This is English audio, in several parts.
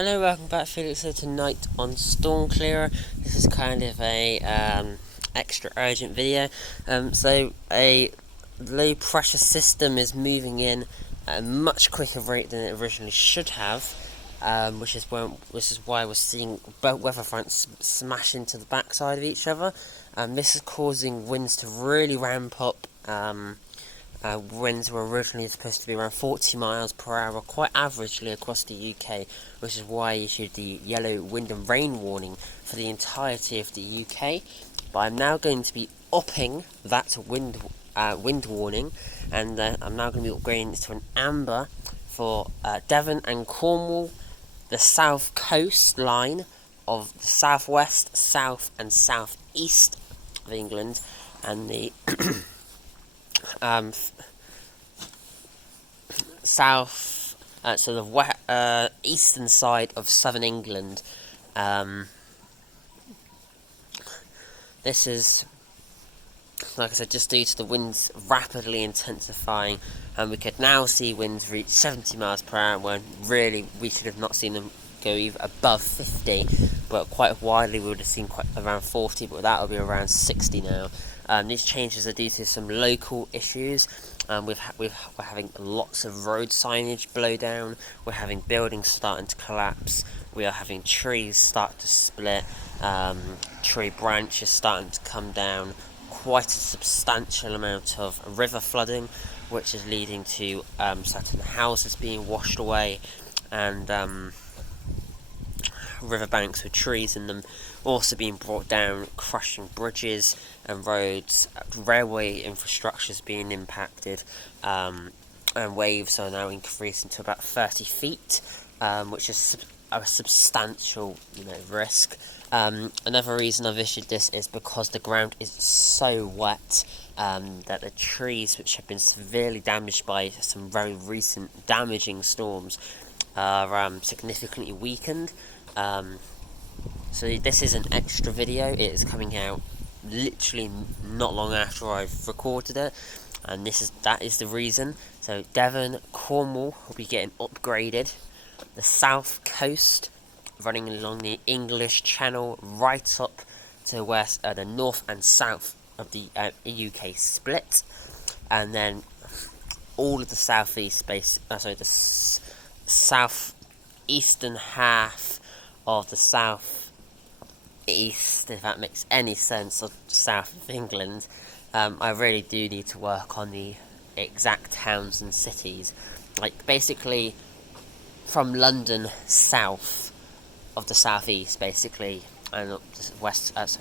Hello, welcome back, Felix. So tonight on Storm Clearer, this is kind of a extra urgent video. So a low pressure system is moving in at a much quicker rate than it originally should have, which is why we're seeing both weather fronts smash into the backside of each other. This is causing winds to really ramp up. Winds were originally supposed to be around 40 miles per hour, quite averagely across the UK, which is why I issued the yellow wind and rain warning for the entirety of the UK. But I'm now going to be upping that wind warning, and I'm now going to be upgrading it to an amber for Devon and Cornwall, the south coastline of the southwest, south and southeast of England, and the south, so the eastern side of southern England. This is, like I said, just due to the winds rapidly intensifying, and we could now see winds reach 70 miles per hour, when really we should have not seen them go even above 50, but quite widely we would have seen around 40, but that will be around 60 now. These changes are due to some local issues. We're having lots of road signage blow down, we're having buildings starting to collapse, we are having trees start to split, tree branches starting to come down, quite a substantial amount of river flooding, which is leading to certain houses being washed away, and riverbanks with trees in them also being brought down, crushing bridges and roads. Railway infrastructure is being impacted, and waves are now increasing to about 30 feet, which is a substantial, risk. Another reason I've issued this is because the ground is so wet that the trees, which have been severely damaged by some very recent damaging storms, are significantly weakened. So this is an extra video. It is coming out literally not long after I've recorded it, and that is the reason. So Devon, Cornwall will be getting upgraded. The south coast, running along the English Channel right up to where the north and south of the UK split, and then all of the southeast the southeastern half of the south east, if that makes any sense, of south of England. I really do need to work on the exact towns and cities, like basically from London south of the southeast, basically, and up to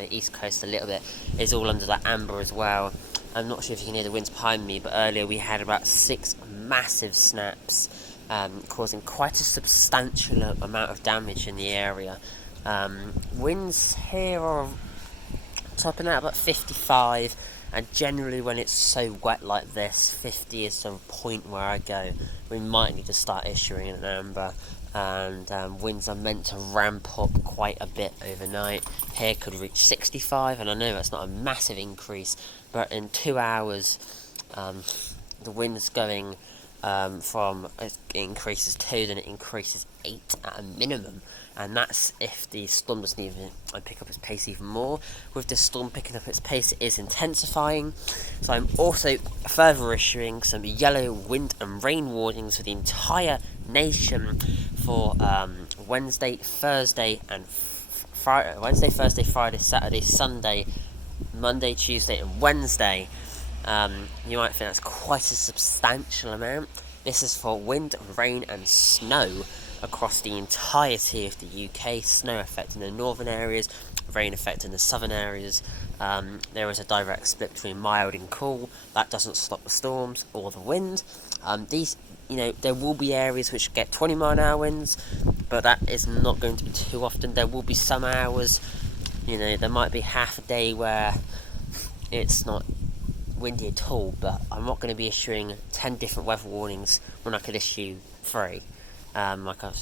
east coast a little bit, is all under that amber as well. I'm not sure if you can hear the winds behind me, but earlier we had about 6 massive snaps, causing quite a substantial amount of damage in the area. Winds here are topping out about 55, and generally when it's so wet like this, 50 is the point where I go, we might need to start issuing an amber, and winds are meant to ramp up quite a bit overnight. Here could reach 65, and I know that's not a massive increase, but in 2 hours, the wind's going from it increases 2, then it increases 8 at a minimum, and that's if the storm doesn't even pick up its pace even more. With this storm picking up its pace, it is intensifying, so I'm also further issuing some yellow wind and rain warnings for the entire nation for Wednesday, Thursday, and Friday. Wednesday, Thursday, Friday, Saturday, Sunday, Monday, Tuesday, and Wednesday. You might think that's quite a substantial amount. This is for wind, rain and snow across the entirety of the UK. Snow affecting the northern areas, rain affecting the southern areas. There is a direct split between mild and cool. That doesn't stop the storms or the wind. There will be areas which get 20-mile-an-hour winds, but that is not going to be too often. There will be some hours, there might be half a day where it's not windy at all, but I'm not going to be issuing 10 different weather warnings when I could issue 3.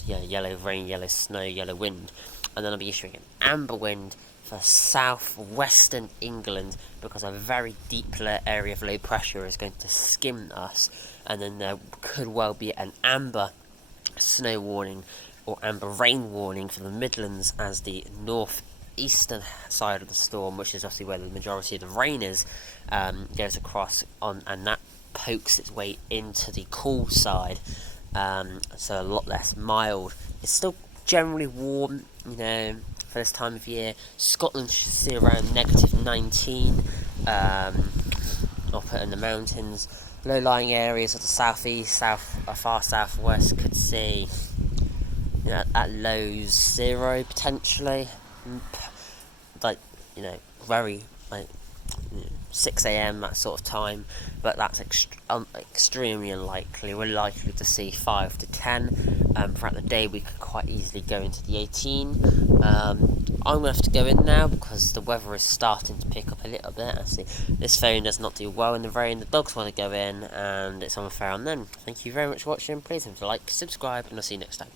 Yellow rain, yellow snow, yellow wind, and then I'll be issuing an amber wind for southwestern England, because a very deep area of low pressure is going to skim us, and then there could well be an amber snow warning or amber rain warning for the Midlands as the north-eastern side of the storm, which is obviously where the majority of the rain is, goes across on, and that pokes its way into the cool side, so a lot less mild. It's still generally warm, for this time of year. Scotland should see around -19, up in the mountains. Low-lying areas of the southeast, far southwest could see, at lows 0 potentially, like, very, like, 6 a.m. that sort of time, but that's extremely unlikely. We're likely to see 5 to 10. Throughout the day, we could quite easily go into the 18. I'm going to have to go in now because the weather is starting to pick up a little bit. Actually, this phone does not do well in the rain. The dogs want to go in, and it's unfair on them. Thank you very much for watching. Please leave a like, subscribe, and I'll see you next time.